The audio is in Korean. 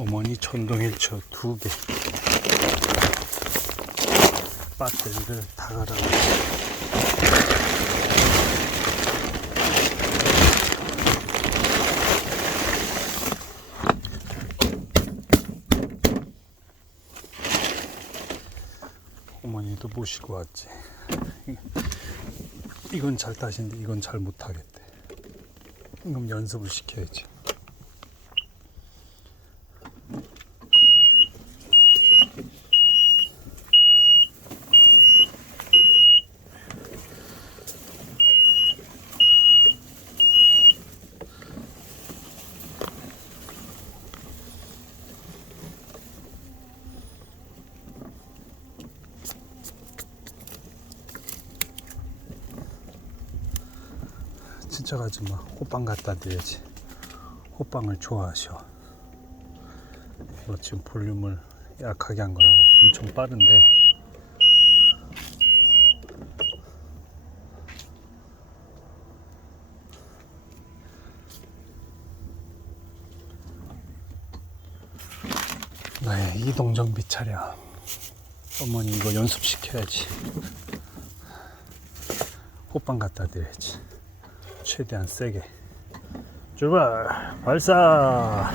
어머니 전동휠체어 두 개. 배터리를 다 갈아. 어머니도 모시고 왔지. 이건 잘 타시는데 이건 잘 못하겠대. 그럼 연습을 시켜야지. 진짜 가지 마. 호빵 갖다 드려야지. 호빵을 좋아하셔. 이거 지금 볼륨을 약하게 한 거라고. 엄청 빠른데. 나의 이동정비 차량. 어머니 이거 연습시켜야지. 호빵 갖다 드려야지. 최대한 세게. 출발! 발사!